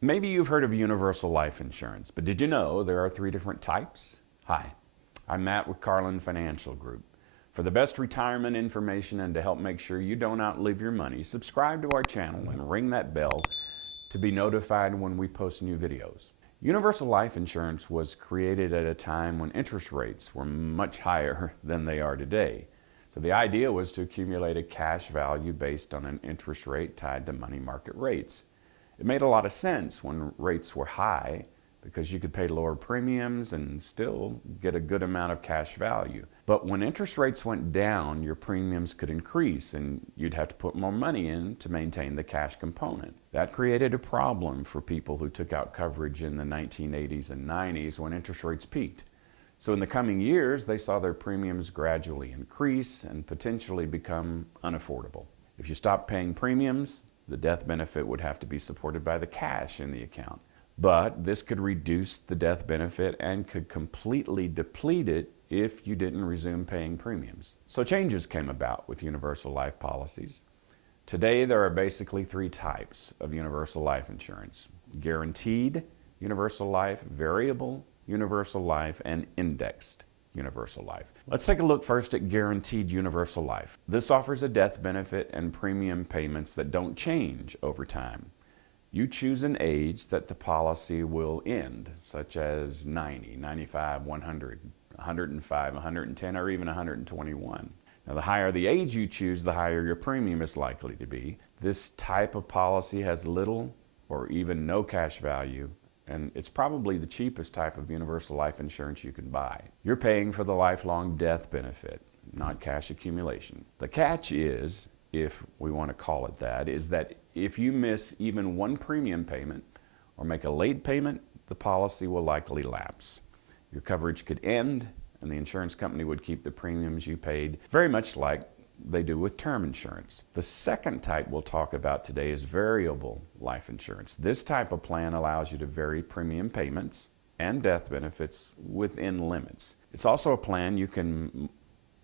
Maybe you've heard of universal life insurance, but did you know there are 3 different types? Hi, I'm Matt with Carlin Financial Group. For the best retirement information and to help make sure you don't outlive your money, subscribe to our channel and ring that bell to be notified when we post new videos. Universal life insurance was created at a time when interest rates were much higher than they are today. So the idea was to accumulate a cash value based on an interest rate tied to money market rates. It made a lot of sense when rates were high because you could pay lower premiums and still get a good amount of cash value. But when interest rates went down, your premiums could increase and you'd have to put more money in to maintain the cash component. That created a problem for people who took out coverage in the 1980s and 90s when interest rates peaked. So in the coming years, they saw their premiums gradually increase and potentially become unaffordable. If you stopped paying premiums, the death benefit would have to be supported by the cash in the account. But this could reduce the death benefit and could completely deplete it if you didn't resume paying premiums. So changes came about with universal life policies. Today, there are basically 3 types of universal life insurance: guaranteed universal life, variable universal life, and indexed universal life. Let's take a look first at guaranteed universal life. This offers a death benefit and premium payments that don't change over time. You choose an age that the policy will end, such as 90, 95, 100, 105, 110, or even 121. Now, the higher the age you choose, the higher your premium is likely to be. This type of policy has little or even no cash value, and it's probably the cheapest type of universal life insurance you can buy. You're paying for the lifelong death benefit, not cash accumulation. The catch is, if we want to call it that, is that if you miss even one premium payment or make a late payment, the policy will likely lapse. Your coverage could end, and the insurance company would keep the premiums you paid, very much like they do with term insurance. The second type we'll talk about today is variable life insurance. This type of plan allows you to vary premium payments and death benefits within limits. It's also a plan you can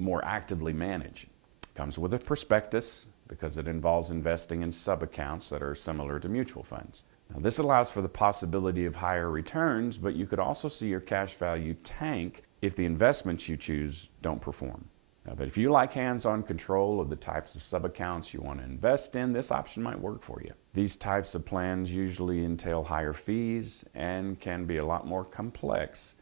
more actively manage. It comes with a prospectus because it involves investing in sub-accounts that are similar to mutual funds. Now, this allows for the possibility of higher returns, but you could also see your cash value tank if the investments you choose don't perform. But if you like hands-on control of the types of sub-accounts you want to invest in, this option might work for you. These types of plans usually entail higher fees and can be a lot more complex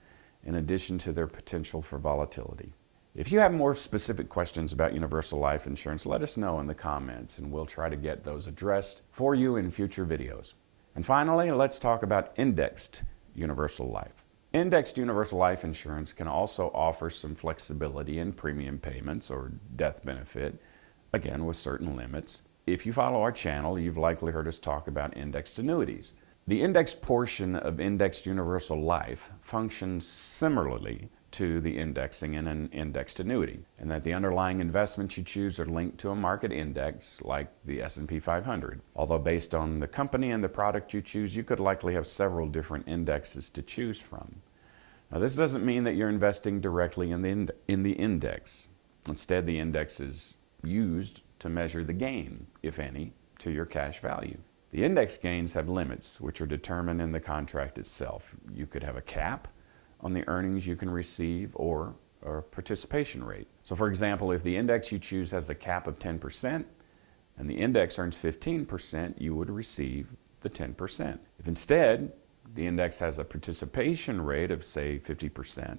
in addition to their potential for volatility. If you have more specific questions about universal life insurance, let us know in the comments and we'll try to get those addressed for you in future videos. And finally, let's talk about indexed universal life. Indexed universal life insurance can also offer some flexibility in premium payments or death benefit, again with certain limits. If you follow our channel, you've likely heard us talk about indexed annuities. The indexed portion of indexed universal life functions similarly to the indexing in an indexed annuity, and that the underlying investments you choose are linked to a market index like the S&P 500. Although based on the company and the product you choose, you could likely have several different indexes to choose from. Now, this doesn't mean that you're investing directly in the index. Instead, the index is used to measure the gain, if any, to your cash value. The index gains have limits, which are determined in the contract itself. You could have a cap on the earnings you can receive or a participation rate. So for example, if the index you choose has a cap of 10% and the index earns 15%, you would receive the 10%. If instead the index has a participation rate of say 50%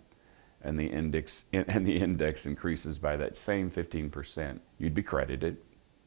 and the index increases by that same 15%, you'd be credited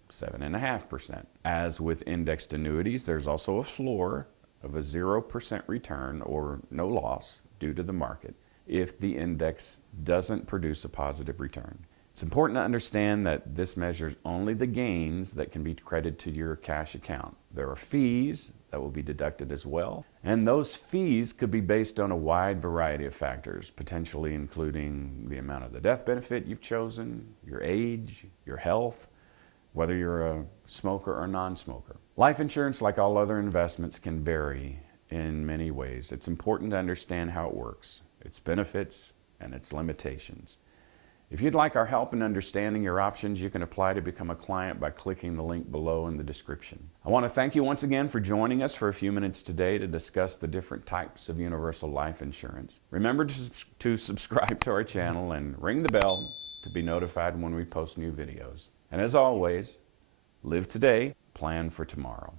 7.5%. As with indexed annuities, there's also a floor of a 0% return or no loss due to the market if the index doesn't produce a positive return. It's important to understand that this measures only the gains that can be credited to your cash account. There are fees that will be deducted as well, and those fees could be based on a wide variety of factors, potentially including the amount of the death benefit you've chosen, your age, your health, whether you're a smoker or non-smoker. Life insurance, like all other investments, can vary in many ways. It's important to understand how it works, its benefits, and its limitations. If you'd like our help in understanding your options, you can apply to become a client by clicking the link below in the description. I want to thank you once again for joining us for a few minutes today to discuss the different types of universal life insurance. Remember to subscribe to our channel and ring the bell to be notified when we post new videos. And as always, live today, plan for tomorrow.